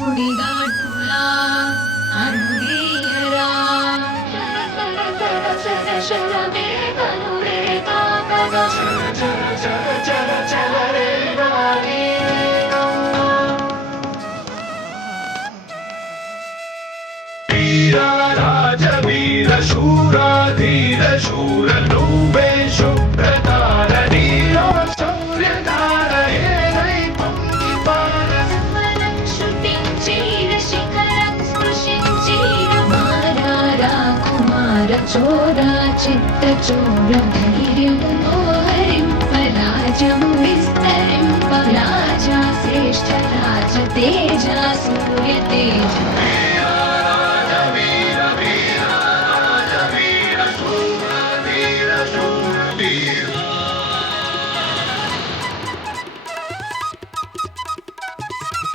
సుడిగాటులా అడుగేయరా శరశరశరశరమే కనులే తాకగా చల చల చల చల రే గాలి వీర రాజ వీర శూర ధీర శూర నువ్వే శుభ్రతార నీరో శౌర్యధార హే దైవం పారస్మరం శృతించేర శిఖరం స్పృశించేర మారారా కుమార చోర చిత్త చోర ధైర్యము మోహరింపరాజము విస్తరింప రాజా శ్రేష్ఠ రాజ తేజ సూర్య తేజ